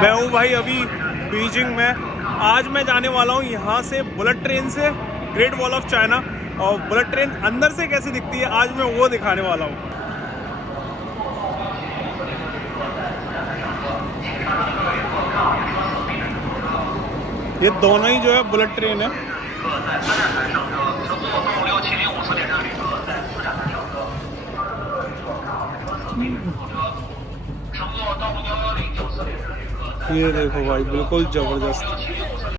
मैं हूँ भाई अभी बीजिंग में। आज मैं जाने वाला हूँ यहाँ से बुलेट ट्रेन से ग्रेट वॉल ऑफ चाइना, और बुलेट ट्रेन अंदर से कैसी दिखती है आज मैं वो दिखाने वाला हूँ। ये दोनों ही जो है बुलेट ट्रेन है। ये देखो भाई बिल्कुल जबरदस्त।